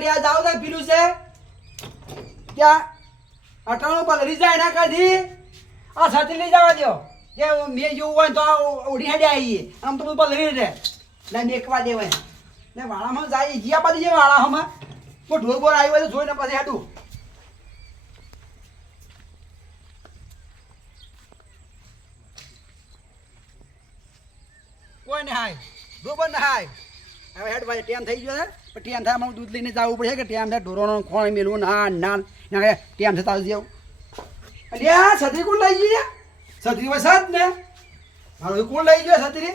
લ્યા યાદ આવતા પીલું છે. ત્યાં અટાણું પલરી જાય એના કાઢી આ સાથે લઈ જવા દો કે મેં જેવું હોય તો આ ઓઢી હેડે આવીએ આમ તો બધું પલરી રહે. ને મેકવા દેવાય ને વાળામાં જાય. જીયા પાડી જાય વાળામાં. કોઈ ઢોર બોર હોય તો જોઈને પછી હેડું. કોઈ ને હાય? બરોબર ને હાય? હવે હેડ ભાઈ ટેમ થઈ ગયો છે. ટેમ થાય અમારું દૂધ લઈને જવું પડશે કે ટેમ થાય ઢોરોનો ખોણ મેળવું ના ના ના ટેમ છે તારું જેવું. અલ્યા છત્રી કોણ લઈ ગઈ છત્રી વસાદ ને? મારું કોણ લઈ ગયો છત્રી?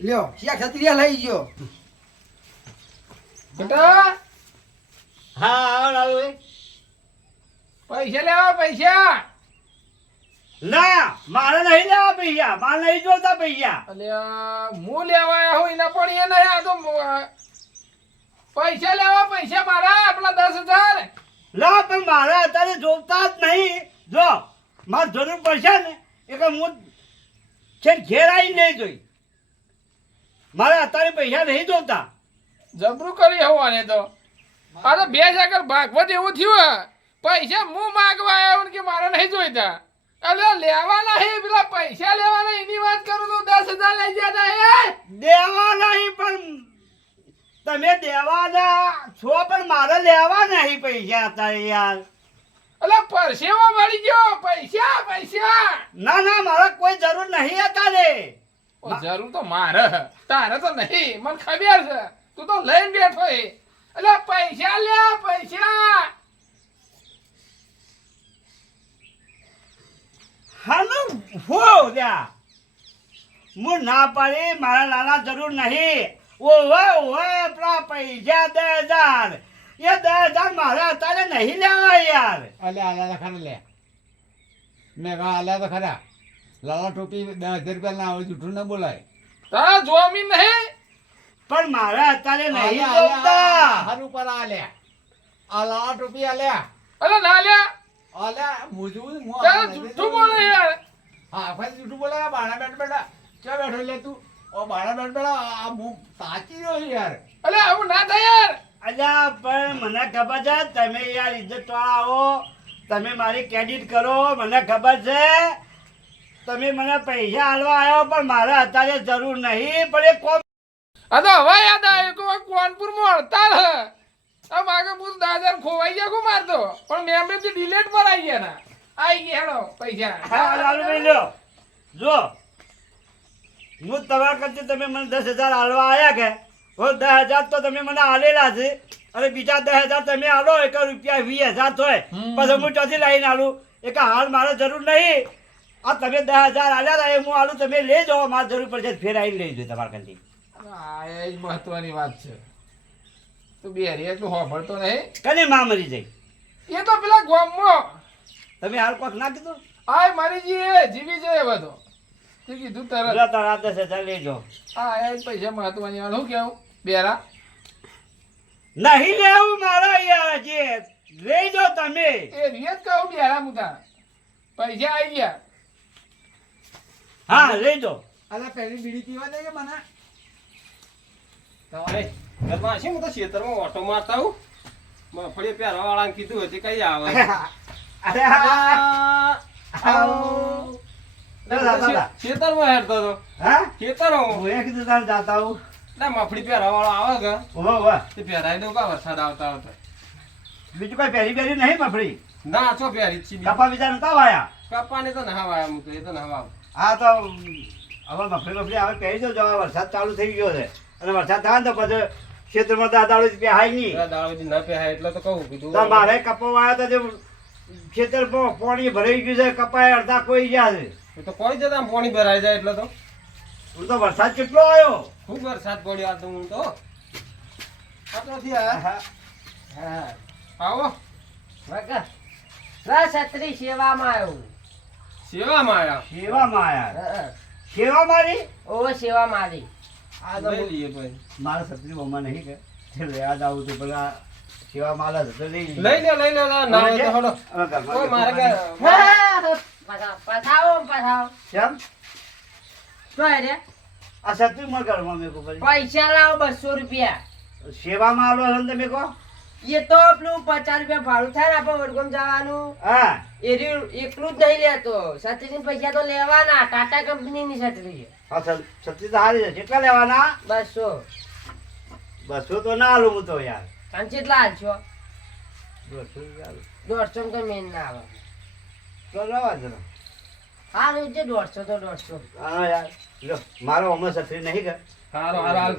લ્યો ક્યાં છત્રી લઈ ગયો. બેટા હા આવો પૈસા લેવા પૈસા. ના મારે નહીં લેવા પૈસા મારે નહીં જોતા પૈસા અલ્યા હું લેવા આવ્યા એના પણ એ નહીં આ તો પૈસા લેવા પૈસા મારા આપણા દસ હજાર. લા પણ મારા અત્યારે જોતા જ નહીં. જો મારે જરૂર પડશે ને? એટલે હું છે ઘેર આવીને નહીં જોઈ. મારે અત્યારે પૈસા નહીં જોતા. જબરું કરી હોવાને તો. અરે બે સાકર ભાગવત એવું થયું પૈસા હું માગવા આવ્યો કે મારે નહીં જોઈતા. અરે લેવા નહીં પેલા પૈસા લેવાના એની વાત કરું તો દસ હજાર લઈ જતા હે. દેવા નહીં પણ તમે દેવાના છો પણ મારે લેવા નહીં પૈસા અત્યારે યાર. અલે પરસેવો મળી ગયો પૈસા પૈસા. ના ના મારે કોઈ જરૂર નહીં હતા રે જરૂર તો મારે તારે તો નહીં. મને ખબર છે. તું તો લઈને બેઠો એ અલે પૈસા લે પૈસા. હાલો હો ત્યાં હું ના પાડી મારા લાલા જરૂર નહીં. ઓવે ઓવે આપણા પૈસા દસ હજાર. એ દસ હજાર મારે અત્યારે નહીં લેવા યાર. અલે આલા તો ખરા લે. મેં કહા આલા તો ખરા. લાલા ટોપી દસ હજાર રૂપિયા ના આવે જૂઠું ના બોલાય. તારા જોમી નહીં? પણ મારે અત્યારે નહીં જોતા. હારું પર આલ્યા આ લાલા ટોપી આલ્યા અલે ના લે. આલ્યા મુજવું હું તારા જુઠ્ઠું બોલે યાર. હા ફરી જૂઠું બોલે બાણા બેઠ બેઠા. ક્યાં બેઠો લે તું? ઓ બેઠ બેઠા આ હું સાચી રહ્યો યાર. અલે આવું ના થાય યાર. અલ્યા પણ મને ખબર છે તમે યાર ઇજ્જત વાળા આવો તમે મારી ક્રેડિટ કરો મને ખબર છે. તમે મને પૈસા આલવા આવ્યો પણ મારે અત્યારે જરૂર નહીં પણ એ કોમ આ તો હવે યાદ આવ્યું કે કોનપુરમાં હડતાલ હે. આ માગે પૂછ દાદા ખોવાઈ ગયા કો મારતો પણ મેમરી ડિલેટ પર આવી ગયા ના. આવી ગયા હેડો પૈસા. હા લાલુભાઈ લ્યો. જો હું તમારા કરતી તમે મને દસ હજાર આલવા આવ્યા કે? હો દસ હજાર તો તમે મને આલેલા છે. અને બીજા દસ હજાર તમે આલો એક રૂપિયા વીસ હજાર થાય. પછી હું ચોથી લાવીને આલું. એક હાલ મારે જરૂર નહીં. આ તમે દસ હજાર આલ્યા હતા એ હું આલું તમે લઈ જાઓ મારે જરૂર પડશે ફેર આવીને લઈ જાઓ તમારા કરતી આ એ જ મહત્વની વાત છે. તું બે રે એટલું હોભળતો નહીં. કને માં મરી જાય? એ તો પેલા ગામમાં. તમે હાલ કોક ના કીધું? આય મારી જી જીવી છે બધો. કીધું તરત લો તારા દસ હજાર લઈ આ એ પૈસા મહત્વની વાત શું કેવું? બેરા. નહીં લેવું મારા યાર જે લઈ તમે. એ રિયત કહું બેરા મુતા પૈસા આવી ગયા. હા લઈ જાઓ. અલે પેલી બીડી પીવા દે કે મને? તમારે ઘરમાં છે હું તો ખેતરમાં ઓટો મારતા હું મગફળી પહેરવા વાળાને કીધું હતી કઈ આવે. અરે આવો. હેરતો હા? હું જાતા હું ના વાળો આવે કે તે દઉં કા વરસાદ આવતા આવતા. બીજું કઈ પહેરી પહેરી નહીં મફળી? ના છો પહેરી કપા બીજા નતા વાયા? કપાને તો નહાવા આવ્યા હું તો એ તો નહાવા હા તો હવે મફળી મફળી હવે પહેરી દો જવા વરસાદ ચાલુ થઈ ગયો છે. અને વરસાદ થાય ને તો પછી ક્ષેત્રમાં દાદાળો પહેરાય નહીં. દાળ ના પહેરાય એટલે તો કહું કીધું મારે કપા વાયા તો જે ખેતરમાં પાણી ભરાઈ ગયું છે કપાય અડધા કોઈ ગયા છે. એ તો કોઈ જતા પાણી ભરાઈ જાય એટલે તો. હું તો વરસાદ કેટલો આવ્યો? ખૂબ વરસાદ પડ્યો આ તો હું તો. આટલાથી હા. હા. હા. આવો. છત્રી સેવામાં આવ્યો. સેવામાં આવ્યા? સેવામાં સેવા મારી ઓ સેવા મારી આ તો લઈ લઈએ ભાઈ મારા છત્રી મમ્મા નહીં કે. તે લેવા જાવું તો પેલા સેવા માલા લઈ લઈ લઈ લે લઈ લે ના હોય તો હડો. મારે કે કેમ? રે? આ. પૈસા લાવો બસો રૂપિયા. સેવામાં આલો છો તમે કહો. એ તો પેલું પચાસ રૂપિયા ભાડું થાય ને આપણે વડગામ જવાનું. હા. એ એકલું જ નહીં લેતો. છત્રીસ પૈસા તો લેવાના. ટાટા છે હા તો કેટલા લેવાના? બસો. બસો તો ના આલું હું તો યાર. અને કેટલા હાલશો દોઢસો. દોઢસો તો મેન ના આવે તો લેવા દો. દોઢસો તો દોઢસો. હા યાર. લો મારો નહીં હારો હારો હાલ?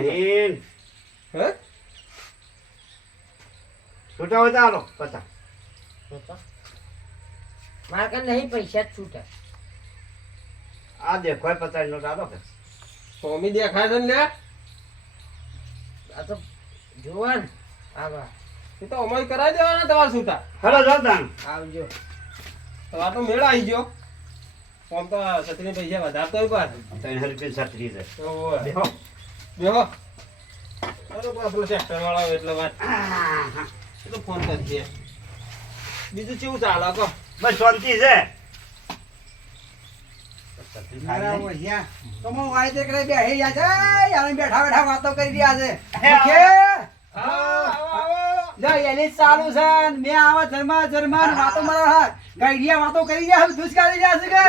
નહીં. હે? છૂટા હોય તો મારે નહીં પૈસા જ આ દેખાય એ પચાસ નો આલો કે. સ્વામી દેખાય છે ને આ તો જોવા ને આવા એ તો અમારી કરાવી દેવાના તમારે છૂટા હેલો જોરદાર આવજો. તો તો મેળ આવી ગયો. આમ તો છત્રી પૈસા વધારતો હોય પાછો. ત્રણ રૂપિયા છત્રી છે ઓવે. બેહો. પેલો ટ્રેક્ટર વાળો એટલે વાત. એ તો ફોન કરજે બીજું કેવું ચાલે? કહો. બસ શાંતિ છે. મારા ઓળિયા. તો હું વાય તે કરે બેહી ગયા છે. યાર બેઠા બેઠા વાતો કરી રહ્યા છે. ઓકે? એની ચાલુ છે. ને મેં આવા ધર્મા ધર્મા વાતો મારા હા ગાઈડિયા વાતો કરી રહ્યા દુષ્કાળી રહ્યા છે કે?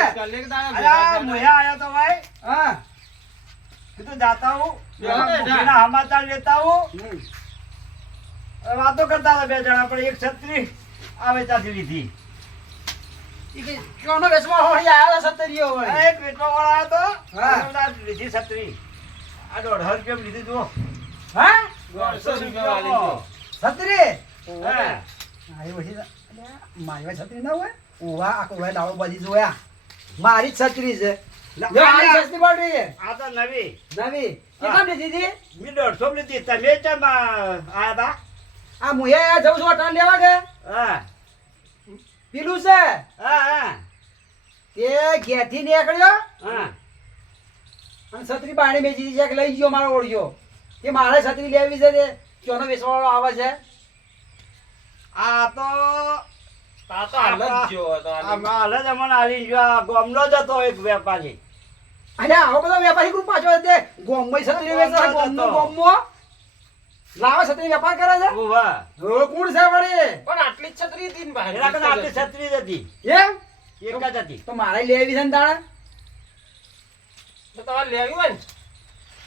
અરે મોયા આયા તો ભાઈ. હા. કીધું જાતા હું. બેહો ને, સમાચાર લેતા હું. વાતો કરતા હતા બે જણા પણ એક છત્રી આવે ત્યાંથી લીધી. કોનો વેચવા હોળી આવ્યો છત્રીઓ આ વળી. એક વેચવા વાળો આવ્યો તો. હા. અને આ લીધી છત્રી. આ દોઢસો રૂપિયા લીધી તું. હા? દોઢસો રૂપિયા હા. મારી છત્રી ના હોય? ઉવા આખો હોય દાડો બધી જોયા. મારી છત્રી છે. પેલું છે. હા હા. તે ઘેરથી નીકળ્યો અને છત્રી પાણી મેચી છે લઈ ગયો મારો ઓળખ્યો કે મારે છત્રી લેવી છે તે. ચોનો વેચવાવાળો આવે છે? આ તો આ તો હાલ જ ગયો હાલ જ. આ માલ જ અમને આલી ગયો. આ જ હતો એક વેપારી. અને આવો બધો વેપારી ગ્રુપ પાછો તે ગોમમાં છત્રી વેચે છે ગોમનો ગોમમાં. લાવે છત્રી વેપાર કરે છે? ઊભા કોણ છે વળી? પણ આટલી છત્રી હતી ને ભાઈ. છત્રી જ હતી. એમ? એક જ હતી. તો મારે લેવી છે ને તાણે? તો તમારે લેવી હોય ને?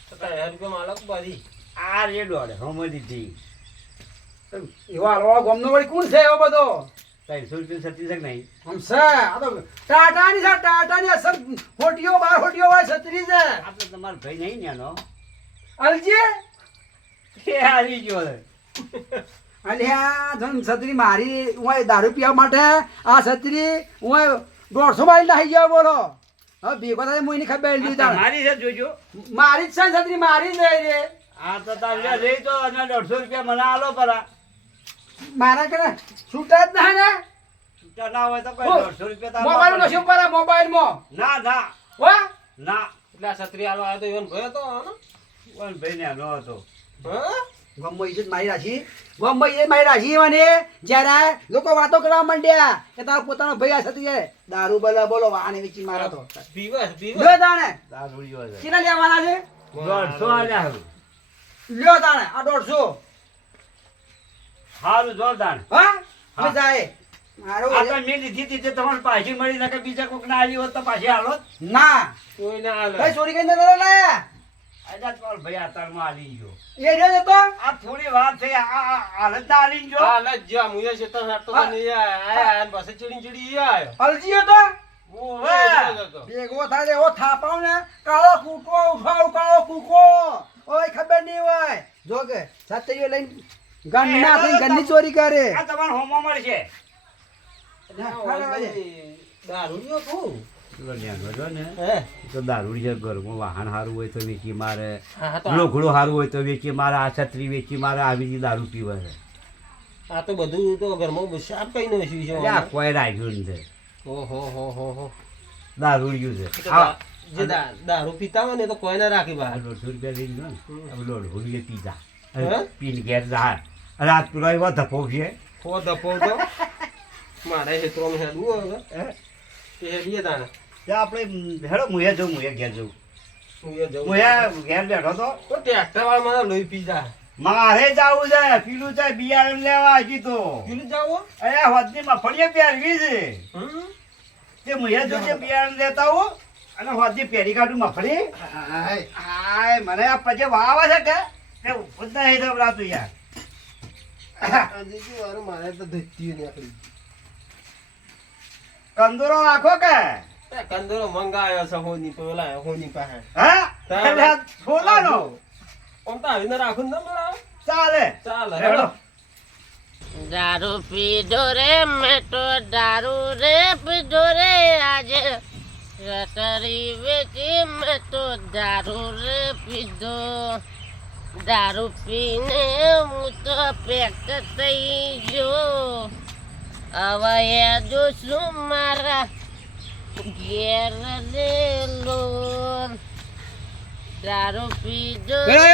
તો રૂપિયા માલક બધી. આ રે દોઢ હમજી થી એવા હાલવાળો ગમનો વળી કોણ છે એવો બધો? ત્રણસો રૂપિયા છત્રી છે કે નહીં. આમ છે આ તો ટાટાની છે ટાટાની અસર હોટીઓ બાર હોટીઓ વાળી છત્રી છે. આ તો તમારો ભાઈ નહીં ને એનો અલજી? એ હારી ગયો. અલ્યા ધન છત્રી મારી હું દારૂ પીવા માટે આ છત્રી હું દોઢસો મારી નાખી ગયો બોલો. હવે ભેગો થાય હું એની ખબર. તમારી છે જોજો. મારી જ છે છત્રી મારી જ રે. આ તો તમે લઈ તો અને દોઢસો રૂપિયા મને આલો પરા. મારા કે છૂટા જ ના ને? છૂટા ના હોય તો કોઈ દોઢસો રૂપિયા મોબાઈલ નો શું પર મોબાઈલમાં? ના ના. હો? ના. એટલે છત્રી આલો આવ્યો તો એવન ભયો તો હો ભાઈ ને એનો હતો ગમ્મો ઇજ્જત મારી રાખી ગમ્મો ઇજ્જત મારી રાખી મને જ્યારે લોકો વાતો કરવા માંડ્યા કે તારો પોતાનો ભાઈ આ છત્રી દારૂ બોલો બોલો વાહને વેચી મારા તો. લેવાના છે? દોઢસો આલ્યા હવે. લ્યો તાણે આ દોઢસો. હારું જો તાણે. હા. જાય મારો મેં લીધી હતી તમારે પાછી મળી નકર બીજા કોક ના આલી હોત તો પાછી હાલો. જ. ના કોઈને ભાઈ ચોરી કરીને નતો લાયા આજા તમારો ભાઈ આતારમાં આલી ગયો. એ રહ્યો જતો આ થોડી વાત થઈ આ હાલત ના આલી ગયો જ. તો આયા. આયા અને ચીડી ચીડી આયો. અલજી હતો ઓવે. એ જ હતો. ભેગો થાય એવો થાપાવ ને કાળો કૂકો ઉઠાવ કાળો કૂકો ઓય ખબર નહીં હોય. જો કે છત્રીઓ લઈને ગન ના થઈ ગનની ચોરી કરે. આ તમારે હોમો મળશે. દારૂડિયો તું. છે ઘરમાં વાહન સારું હોય તો વેચી મારે. લોકડું સારું હોય તો વેચી મારે આ છત્રી વેચી મારે આવી દારૂ પીવા છે. આ તો બધું તો ઘરમાં સાફ કઈ નો છે આ કોઈ રાખ્યું નથી. ઓહો હો હો હો. દારૂ છે. જે દારૂ પીતા હોય ને તો કોઈ રાખી બહાર. દોઢસો રૂપિયા લઈ ગયો દોઢસો રૂપિયા પીધા પીને ઘેર જા. અરે આ એવો ધપ્પો છે. હો દપો તો. મારે હેતરોમાં હેડવું હવે. એ હેડીએ તાણે. આપણે હેડો મુએ જવું મુએ ઘેર જવું હું એ જઉં. મુએ ઘેર બેઠો તો. તો ટ્રેક્ટર વાળા મારા લોહી પીધા મારે જાવું છે પીલું છે બિયારણ લેવા હજી તો. પેલું જાવો? અરે હોદની મફળીએ પહેરવી છે. તે મુએ જોજે બિયારણ લેતા હો અને હોદની પહેરી કાઢું મફળી? હાય. મને આ પછી વાવ છે કે? તે ઉભું જ નહીં દબરાતું યાર. મારે તો ધોતી નીકળી કંદોરો આખો કે? કંદોરો મંગાયો છે હોની પેલા હોની પાસે. હા? છોલાનો? આમ તો આવીને રાખું ને મળા ચાલે. ચાલે હેડો. દારૂ પીધો રે મેટો દારૂ રે પીધો રે આજે રતરી વેચી મેં તો દારૂ રે પીધો. દારૂ પીને હું તો પેક થઈ જો હવે એ જોશું મારા ઘેર દારૂ દારૂ રે લે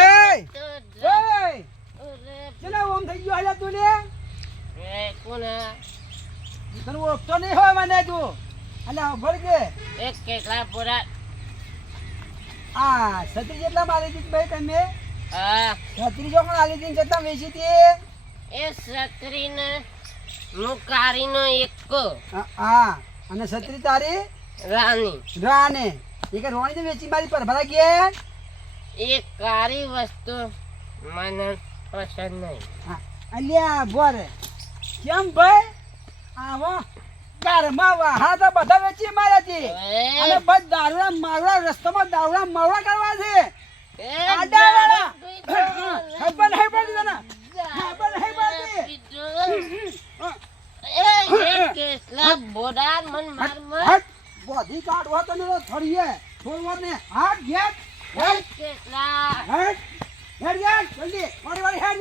એ કોના? તને ઓળખતો નહીં હોય મને તું. ઉભર કે એક કેટલા પૂરા આ છત્રી જેટલા મારી દીધી ભાઈ તમે? હા. છત્રી જો પણ આલી દીધી કેટલા વેચી હતી એ? છત્રીને હું કારીનો એક હા, અને છત્રી તારી? રાની રાની એ કે રોણી તો વેચી મારી પર ભરા ગયા એ કારી વસ્તુ મને પસંદ નહીં. હા, અલ્યા બોરે. કેમ ભાઈ? આવો. ઘરમાં વાહા તો બધા વેચી માર્યાથી અને એ, બસ દારૂના મારવા રસ્તામાં દારૂના મારવા કરવા છે. બોધી કાઢવા તો થોડીએ. થોડવા ને હાથ ઘેર. હેડ જલ્દી. વાળી હેડ